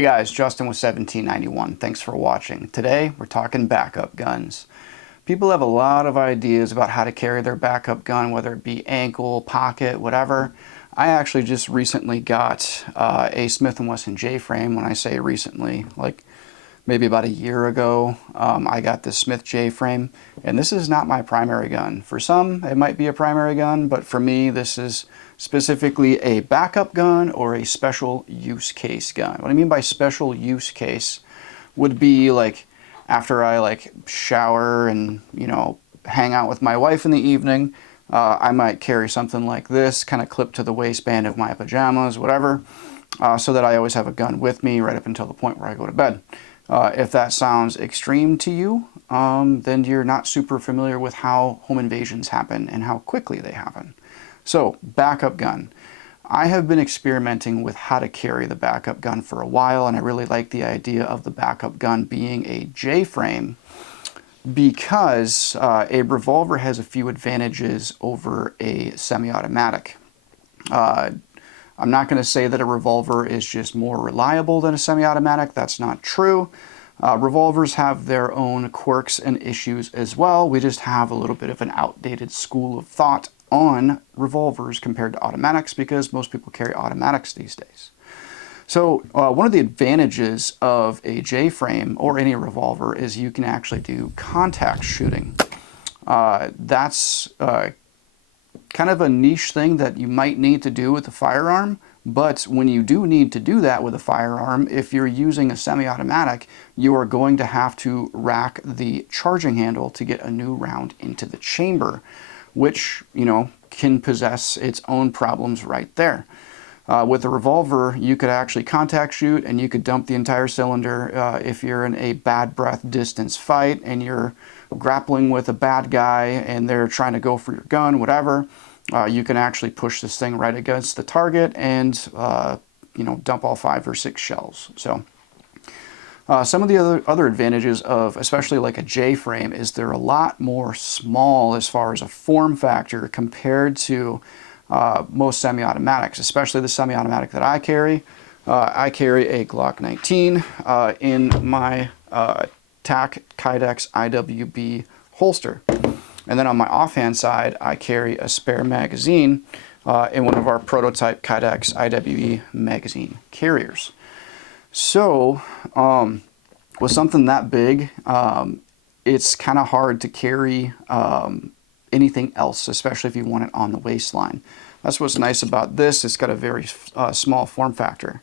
Hey guys, Justin with 1791. Thanks for watching. Today we're talking backup guns. People have a lot of ideas about how to carry their backup gun, whether it be ankle, pocket, whatever. I actually just recently got a Smith & Wesson J-frame. When I say recently, like maybe about a year ago, I got this Smith J-frame, and this is not my primary gun. For some, it might be a primary gun, but for me, this is specifically a backup gun or a special use case gun. What I mean by special use case would be like after I shower and, you know, hang out with my wife in the evening, I might carry something like this, kind of clipped to the waistband of my pajamas, whatever, so that I always have a gun with me right up until the point where I go to bed. If that sounds extreme to you, then you're not super familiar with how home invasions happen and how quickly they happen. So, backup gun. I have been experimenting with how to carry the backup gun for a while, and I really like the idea of the backup gun being a J-frame because a revolver has a few advantages over a semi-automatic. I'm not going to say that a revolver is just more reliable than a semi-automatic. That's not true. Revolvers have their own quirks and issues as well. We just have a little bit of an outdated school of thought on revolvers compared to automatics because most people carry automatics these days. So one of the advantages of a J-frame or any revolver is you can actually do contact shooting. That's kind of a niche thing that you might need to do with a firearm, but when you do need to do that with a firearm, if you're using a semi-automatic, you are going to have to rack the charging handle to get a new round into the chamber, which, you know, can possess its own problems right there. With a revolver, you could actually contact shoot and you could dump the entire cylinder if you're in a bad breath distance fight and you're grappling with a bad guy and they're trying to go for your gun, whatever. You can actually push this thing right against the target and, you know, dump all 5 or 6 shells. So some of the other advantages of especially like a J-frame is they're a lot more small as far as a form factor compared to most semi-automatics, especially the semi-automatic that I carry. I carry a Glock 19 in my TAC Kydex IWB holster. And then on my offhand side, I carry a spare magazine in one of our prototype Kydex IWB magazine carriers. So with something that big, it's kind of hard to carry anything else, especially if you want it on the waistline. That's what's nice about this. It's got a very small form factor.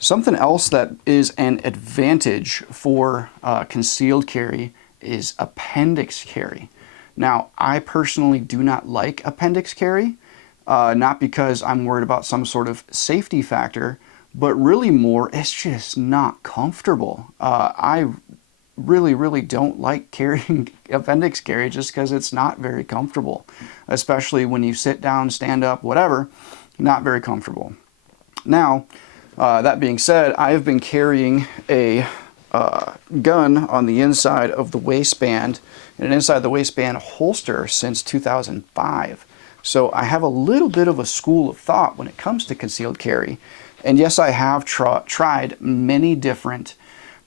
Something else that is an advantage for concealed carry is appendix carry. Now, I personally do not like appendix carry, not because I'm worried about some sort of safety factor, but really more, it's just not comfortable. I really don't like carrying appendix carry just because it's not very comfortable, especially when you sit down, stand up, whatever, not very comfortable. Now, that being said, I have been carrying a gun on the inside of the waistband and an inside the waistband holster since 2005. So I have a little bit of a school of thought when it comes to concealed carry. And yes, I have tried many different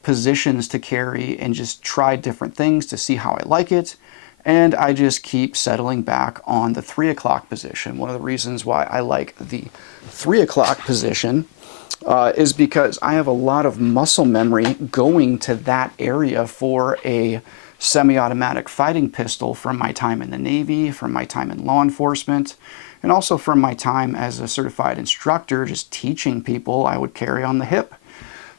positions to carry and just tried different things to see how I like it. And I just keep settling back on the 3 o'clock position. One of the reasons why I like the 3 o'clock position is because I have a lot of muscle memory going to that area for a semi-automatic fighting pistol from my time in the Navy, from my time in law enforcement, and also from my time as a certified instructor, just teaching people I would carry on the hip.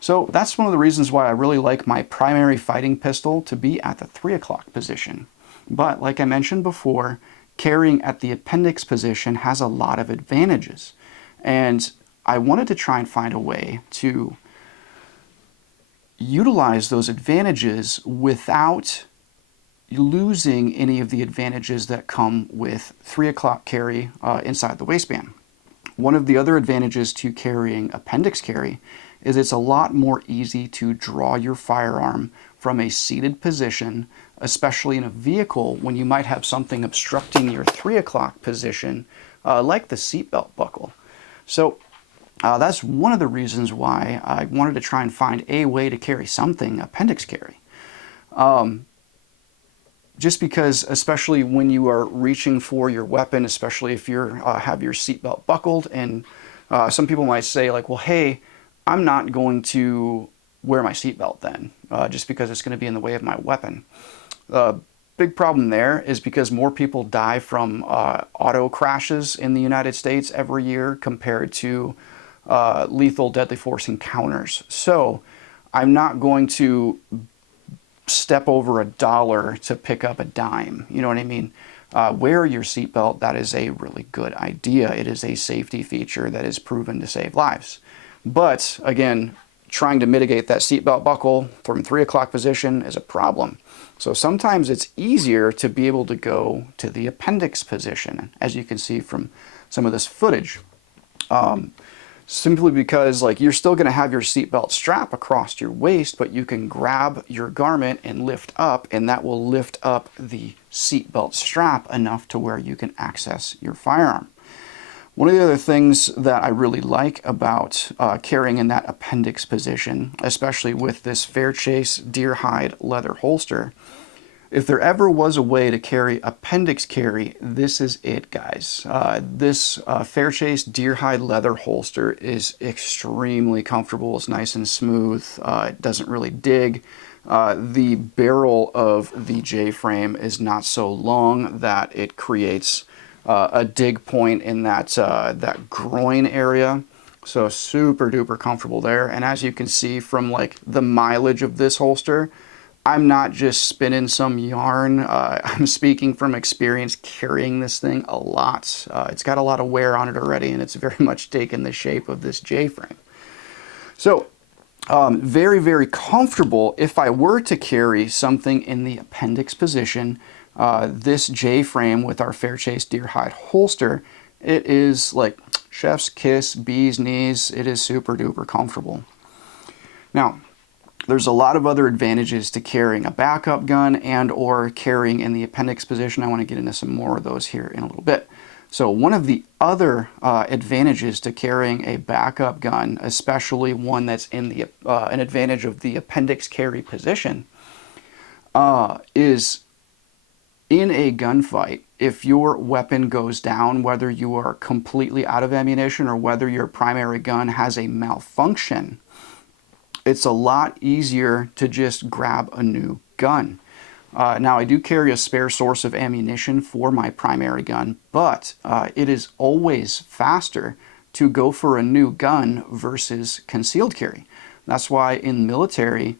So that's one of the reasons why I really like my primary fighting pistol to be at the 3 o'clock position. But like I mentioned before, carrying at the appendix position has a lot of advantages. And I wanted to try and find a way to utilize those advantages without losing any of the advantages that come with 3 o'clock carry inside the waistband. One of the other advantages to carrying appendix carry is it's a lot more easy to draw your firearm from a seated position, especially in a vehicle when you might have something obstructing your 3 o'clock position, like the seatbelt buckle. So That's one of the reasons why I wanted to try and find a way to carry something appendix carry. Just because, especially when you are reaching for your weapon, especially if you have your seatbelt buckled, and some people might say like, well, hey, I'm not going to wear my seatbelt then, just because it's going to be in the way of my weapon. Big problem there is because more people die from auto crashes in the United States every year compared to lethal deadly force encounters. So I'm not going to step over $1 to pick up a dime. You know what I mean? Wear your seatbelt. That is a really good idea. It is a safety feature that is proven to save lives. But again, trying to mitigate that seatbelt buckle from 3 o'clock position is a problem. So sometimes it's easier to be able to go to the appendix position, as you can see from some of this footage. Simply because like you're still going to have your seatbelt strap across your waist, but you can grab your garment and lift up, and that will lift up the seatbelt strap enough to where you can access your firearm. One of the other things that I really like about carrying in that appendix position, especially with this Fairchase deer hide leather holster, if there ever was a way to carry appendix carry, this is it, guys. This Fairchase deer hide leather holster is extremely comfortable. It's nice and smooth. It doesn't really dig. The barrel of the J-frame is not so long that it creates a dig point in that that groin area. So super duper comfortable there. And as you can see from like the mileage of this holster, I'm not just spinning some yarn. I'm speaking from experience carrying this thing a lot. It's got a lot of wear on it already, and it's very much taken the shape of this J-frame. So very, very comfortable. If I were to carry something in the appendix position, this J-frame with our Fairchase deer hide holster, it is like chef's kiss, bee's knees. It is super duper comfortable. Now, there's a lot of other advantages to carrying a backup gun and or carrying in the appendix position. I want to get into some more of those here in a little bit. So one of the other advantages to carrying a backup gun, especially one that's in the an advantage of the appendix carry position, is in a gunfight, if your weapon goes down, whether you are completely out of ammunition or whether your primary gun has a malfunction, it's a lot easier to just grab a new gun. Now, I do carry a spare source of ammunition for my primary gun, but it is always faster to go for a new gun versus concealed carry. That's why in the military,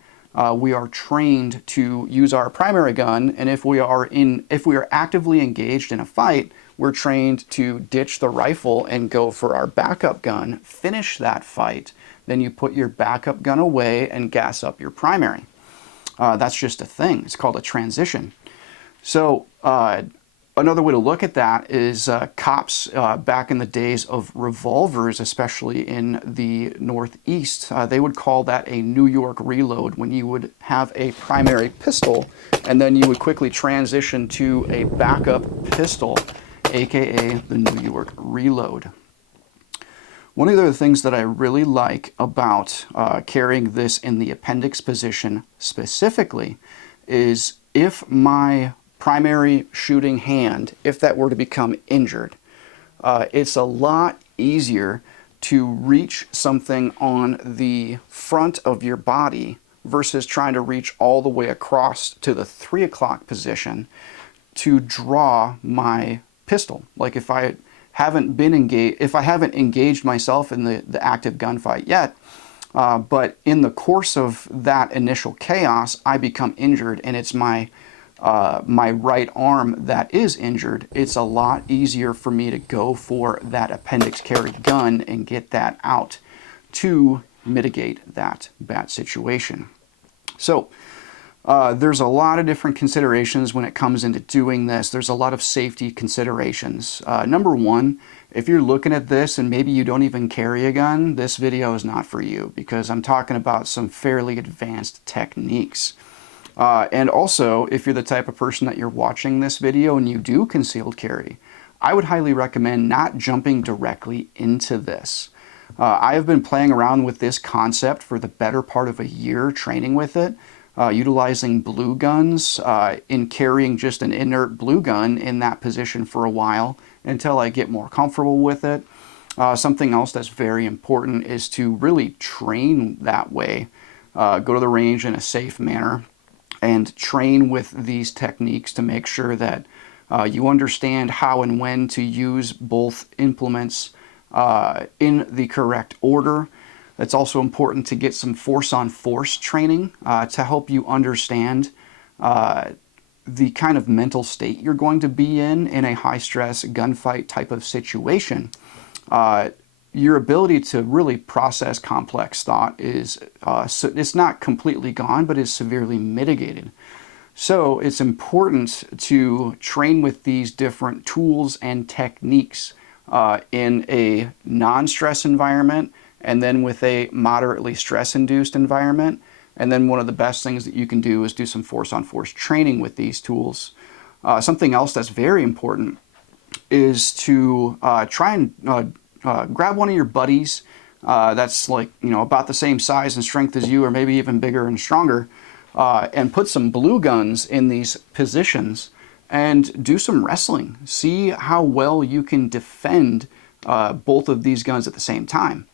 we are trained to use our primary gun, and if we are actively engaged in a fight, we're trained to ditch the rifle and go for our backup gun, finish that fight, then you put your backup gun away and gas up your primary. That's just a thing. It's called a transition. So another way to look at that is cops back in the days of revolvers, especially in the Northeast, they would call that a New York reload, when you would have a primary pistol and then you would quickly transition to a backup pistol, aka the New York reload. One of the other things that I really like about carrying this in the appendix position specifically is if my primary shooting hand, if that were to become injured, it's a lot easier to reach something on the front of your body versus trying to reach all the way across to the 3 o'clock position to draw my pistol. Like if I haven't engaged myself in the active gunfight yet, but in the course of that initial chaos, I become injured, and it's my right arm that is injured, it's a lot easier for me to go for that appendix carry gun and get that out to mitigate that bad situation. So there's a lot of different considerations when it comes into doing this. There's a lot of safety considerations. Number one, if you're looking at this and maybe you don't even carry a gun, this video is not for you, because I'm talking about some fairly advanced techniques. And also, if you're the type of person that you're watching this video and you do concealed carry, I would highly recommend not jumping directly into this. I have been playing around with this concept for the better part of a year, training with it, utilizing blue guns, in carrying just an inert blue gun in that position for a while until I get more comfortable with it. Something else that's very important is to really train that way. Go to the range in a safe manner and train with these techniques to make sure that you understand how and when to use both implements in the correct order. It's also important to get some force-on-force training to help you understand the kind of mental state you're going to be in a high-stress gunfight type of situation. Your ability to really process complex thought is, it's not completely gone, but is severely mitigated. So it's important to train with these different tools and techniques in a non-stress environment, and then with a moderately stress-induced environment. And then one of the best things that you can do is do some force-on-force training with these tools. Something else that's very important is to try and grab one of your buddies that's like, about the same size and strength as you, or maybe even bigger and stronger, and put some blue guns in these positions and do some wrestling. See how well you can defend both of these guns at the same time.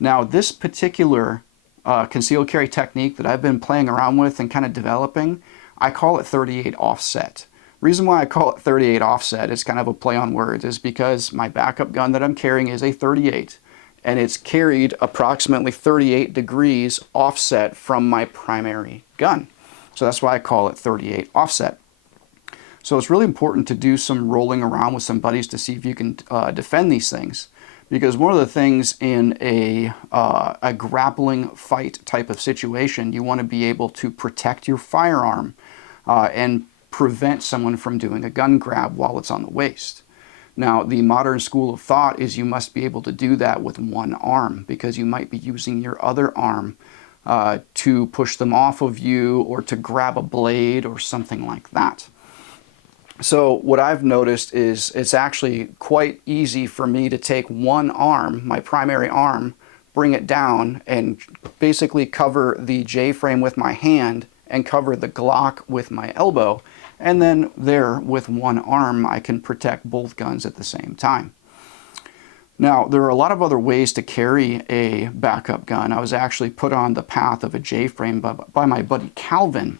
Now, this particular concealed carry technique that I've been playing around with and kind of developing, I call it 38 offset. Reason why I call it 38 offset, is kind of a play on words, is because my backup gun that I'm carrying is a 38, and it's carried approximately 38 degrees offset from my primary gun. So that's why I call it 38 offset. So it's really important to do some rolling around with some buddies to see if you can defend these things. Because one of the things in a grappling fight type of situation, you want to be able to protect your firearm and prevent someone from doing a gun grab while it's on the waist. Now, the modern school of thought is you must be able to do that with one arm, because you might be using your other arm to push them off of you, or to grab a blade or something like that. So what I've noticed is it's actually quite easy for me to take one arm, my primary arm, bring it down and basically cover the J-frame with my hand and cover the Glock with my elbow. And then there, with one arm, I can protect both guns at the same time. Now, there are a lot of other ways to carry a backup gun. I was actually put on the path of a J-frame by my buddy Calvin.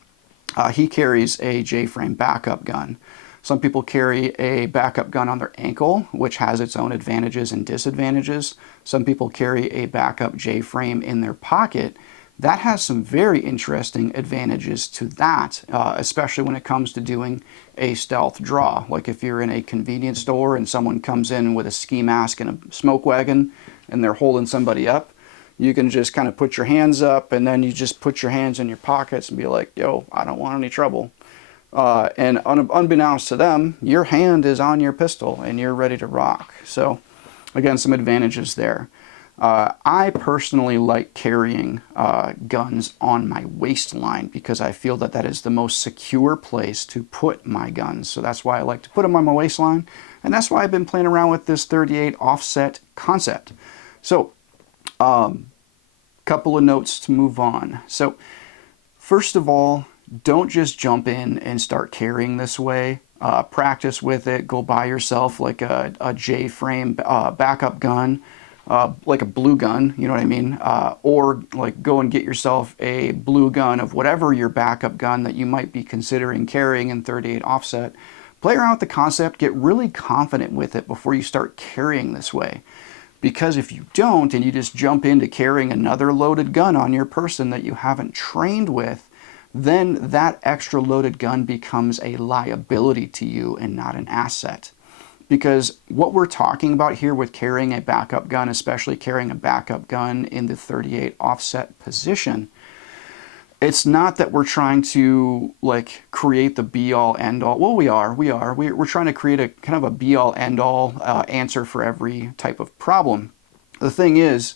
He carries a J-frame backup gun. Some people carry a backup gun on their ankle, which has its own advantages and disadvantages. Some people carry a backup J-frame in their pocket. That has some very interesting advantages to that, especially when it comes to doing a stealth draw. Like if you're in a convenience store and someone comes in with a ski mask and a smoke wagon and they're holding somebody up, you can just kind of put your hands up, and then you just put your hands in your pockets and be like, yo, I don't want any trouble. And unbeknownst to them, your hand is on your pistol and you're ready to rock. So again, some advantages there. I personally like carrying guns on my waistline, because I feel that that is the most secure place to put my guns. So that's why I like to put them on my waistline, and that's why I've been playing around with this 38 offset concept. So couple of notes to move on. So first of all, don't just jump in and start carrying this way. Practice with it. Go buy yourself like a J-frame backup gun, like a blue gun, you know what I mean? Or like go and get yourself a blue gun of whatever your backup gun that you might be considering carrying in 38 offset. Play around with the concept, get really confident with it before you start carrying this way. Because if you don't, and you just jump into carrying another loaded gun on your person that you haven't trained with, then that extra loaded gun becomes a liability to you and not an asset. Because what we're talking about here with carrying a backup gun, especially carrying a backup gun in the 38 offset position, it's not that we're trying to like create the be-all end-all. Well, we're trying to create a kind of a be-all end-all answer for every type of problem. The thing is,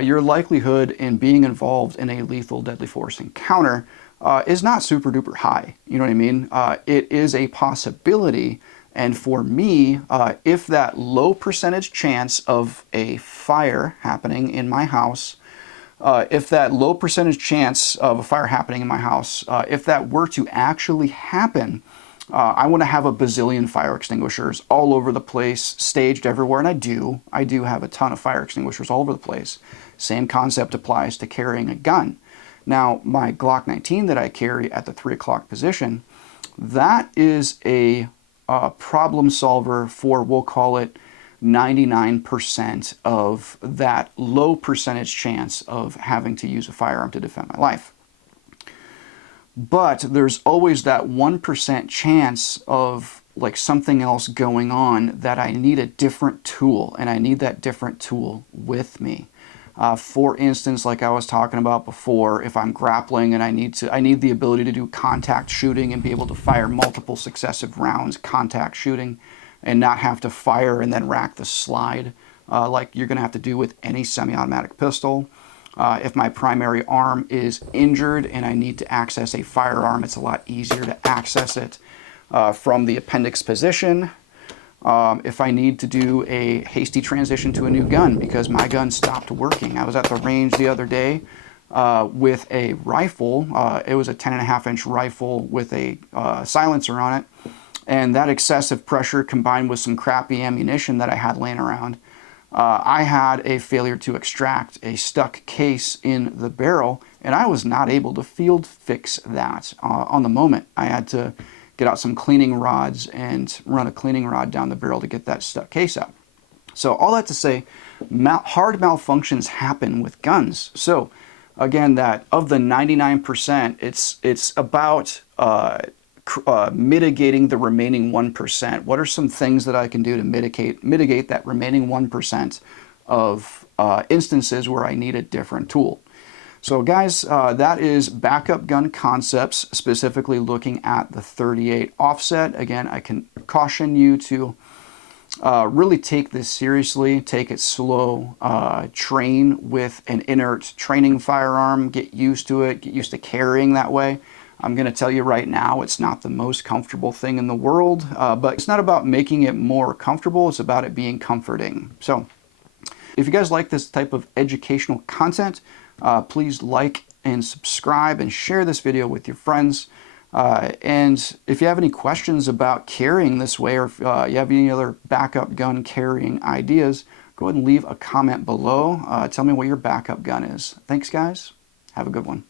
your likelihood in being involved in a lethal deadly force encounter is not super duper high. You know what I mean? It is a possibility, And for me, if that low percentage chance of a fire happening in my house, if that low percentage chance of a fire happening in my house, if that were to actually happen, I want to have a bazillion fire extinguishers all over the place, staged everywhere, and I do have a ton of fire extinguishers all over the place. Same concept applies to carrying a gun. Now, my Glock 19 that I carry at the 3 o'clock position, that is a problem solver for, we'll call it, 99% of that low percentage chance of having to use a firearm to defend my life. But there's always that 1% chance of like something else going on that I need a different tool, and I need that different tool with me. For instance, like I was talking about before, if I'm grappling and I need the ability to do contact shooting and be able to fire multiple successive rounds, contact shooting, and not have to fire and then rack the slide like you're going to have to do with any semi-automatic pistol. If my primary arm is injured and I need to access a firearm, it's a lot easier to access it from the appendix position. If I need to do a hasty transition to a new gun because my gun stopped working. I was at the range the other day with a rifle. It was a 10.5-inch rifle with a silencer on it. And that excessive pressure combined with some crappy ammunition that I had laying around, I had a failure to extract a stuck case in the barrel, and I was not able to field fix that on the moment. I had to get out some cleaning rods and run a cleaning rod down the barrel to get that stuck case out. So all that to say, hard malfunctions happen with guns. So again, that of the 99%, it's about mitigating the remaining 1%. What are some things that I can do to mitigate that remaining 1% of instances where I need a different tool? So guys, that is backup gun concepts, specifically looking at the 38 offset. Again, I can caution you to really take this seriously, take it slow, train with an inert training firearm, get used to it, get used to carrying that way. I'm going to tell you right now, it's not the most comfortable thing in the world, but it's not about making it more comfortable, it's about it being comforting. So if you guys like this type of educational content, please like and subscribe and share this video with your friends. And if you have any questions about carrying this way, or if you have any other backup gun carrying ideas, go ahead and leave a comment below. Tell me what your backup gun is. Thanks, guys. Have a good one.